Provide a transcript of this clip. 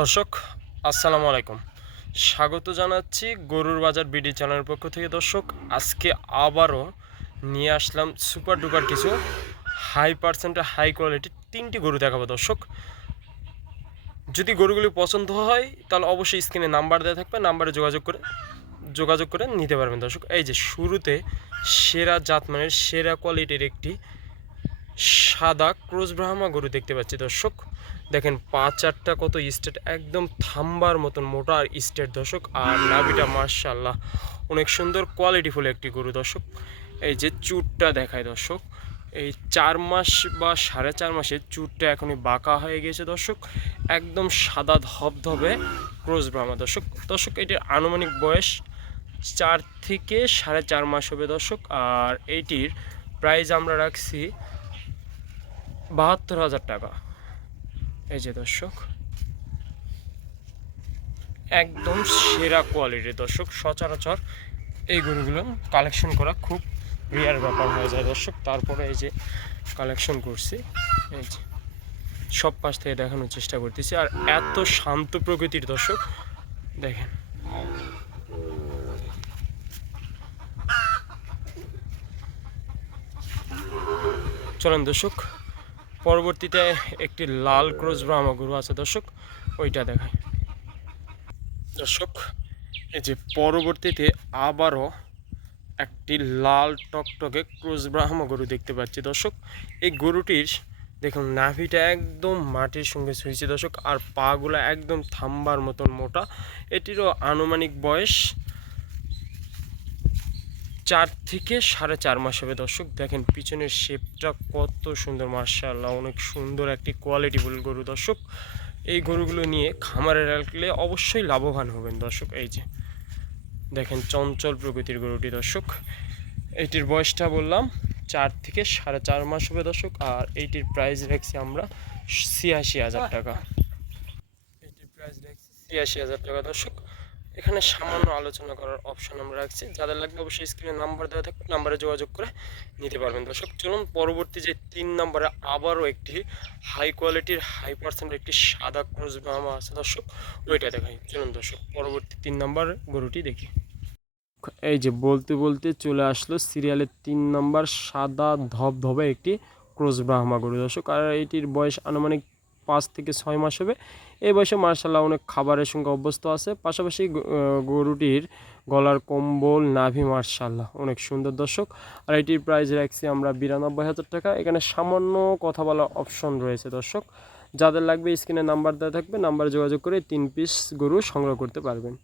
দর্শক আসসালামু আলাইকুম, স্বাগত জানাচ্ছি গরুর বাজার বিডি চ্যানেলের পক্ষ থেকে। দর্শক আজকে আবারও নিয়ে আসলাম সুপার ডুপার কিছু হাই পার্সেন্টের হাই কোয়ালিটির তিনটি গরু দেখাবো। দর্শক যদি গরুগুলি পছন্দ হয় তাহলে অবশ্যই স্ক্রিনে নাম্বার দেওয়া থাকবে, নাম্বারে যোগাযোগ করে নিতে পারবেন। দর্শক এই যে শুরুতে সেরা জাতমানের সেরা কোয়ালিটির একটি সাদা ক্রস ব্রাহ্মা গরু দেখতে পাচ্ছি। দর্শক দেখেন পা চারটা কত স্টেট, একদম থাম্বার মতন মোটা আর স্টেট। দর্শক আর নাভিটা মার্শাল্লাহ অনেক সুন্দর কোয়ালিটিফুল একটি গরু। দর্শক এই যে চুটটা দেখায় দর্শক, এই 4 মাস বা 4.5 মাসের চুটটা এখনই বাঁকা হয়ে গেছে। দর্শক একদম সাদা ধবধবে ক্রস ব্রাহ্মা। দর্শক এটির আনুমানিক বয়স 4 থেকে 4.5 মাস হবে। দর্শক আর এইটির প্রাইস আমরা রাখছি 72,000 টাকা। এই যে দর্শক একদম সেরা কোয়ালিটির। দর্শক সচরাচর এই গরুগুলো কালেকশন করা খুব রেয়ার ব্যাপার হয়ে যায়। দর্শক তারপরে এই যে কালেকশন করছি, এই যে সব পাশ থেকে দেখানোর চেষ্টা করতেছি। আর এত শান্ত প্রকৃতির। দর্শক দেখেন চলেন দর্শক পরবর্তীতে একটি লাল ক্রস ব্রাহ্মা গরু আছে। দর্শক ওইটা দেখায়। দর্শক এই যে পরবর্তীতে আবারও একটি লাল টকটকে ক্রস ব্রাহ্মা গরু দেখতে পাচ্ছি। দর্শক এই গরুটির দেখুন নাভিটা একদম মাটির সঙ্গে ছুঁয়েছে। দর্শক আর পাগুলো একদম থাম্বার মতন মোটা। এটিরও আনুমানিক বয়স 4 থেকে 4.5 মাস হবে। দর্শক দেখেন পিছনের শেপটা কত সুন্দর, মার্শাল্লাহ অনেক সুন্দর একটি কোয়ালিটিফুল গরু। দর্শক এই গরুগুলো নিয়ে খামারে রাখলে অবশ্যই লাভবান হবেন। দর্শক এই যে দেখেন চঞ্চল প্রকৃতির গরুটি। দর্শক এইটির বয়সটা বললাম 4 থেকে 4.5 মাস হবে। দর্শক আর এইটির প্রাইস রাখছি আমরা 86,000 টাকা। এইটির প্রাইস রাখছি 86,000 টাকা। দর্শক এখানে সামান্য আলোচনা করার অপশন আমরা রাখছি, যাদের লাগবে অবশ্যই স্ক্রিনে নাম্বার দেওয়া থাকবে, নাম্বারে যোগাযোগ করে নিতে পারবেন। দর্শক চলুন পরবর্তী যে 3 নম্বরে আবারও একটি হাই কোয়ালিটির হাই পার্সেন্ট একটি সাদা ক্রস ব্রাহ্মা আছে। দর্শক ওইটা দেখাই। চলুন দর্শক পরবর্তী 3 নম্বর গরুটি দেখি। এই যে বলতে বলতে চলে আসলো সিরিয়ালের 3 নম্বর সাদা ধবধবে একটি ক্রস ব্রাহ্মা গরু। দর্শক আর এইটির বয়স আনুমানিক 5 থেকে 6 মাস হবে। এই বয়সে মার্শাল্লাহ অনেক খাবারের সঙ্গে অভ্যস্ত আছে। পাশাপাশি গরুটির গলার কম্বল নাভি মার্শাল্লাহ অনেক সুন্দর। দর্শক আর এটির প্রাইস রাখছি আমরা 92,000 টাকা। এখানে সামান্য কথা বলার অপশন রয়েছে। দর্শক যাদের লাগবে স্ক্রিনে নাম্বার দেওয়া থাকবে, নাম্বারে যোগাযোগ করে 3 পিস গরু সংগ্রহ করতে পারবেন।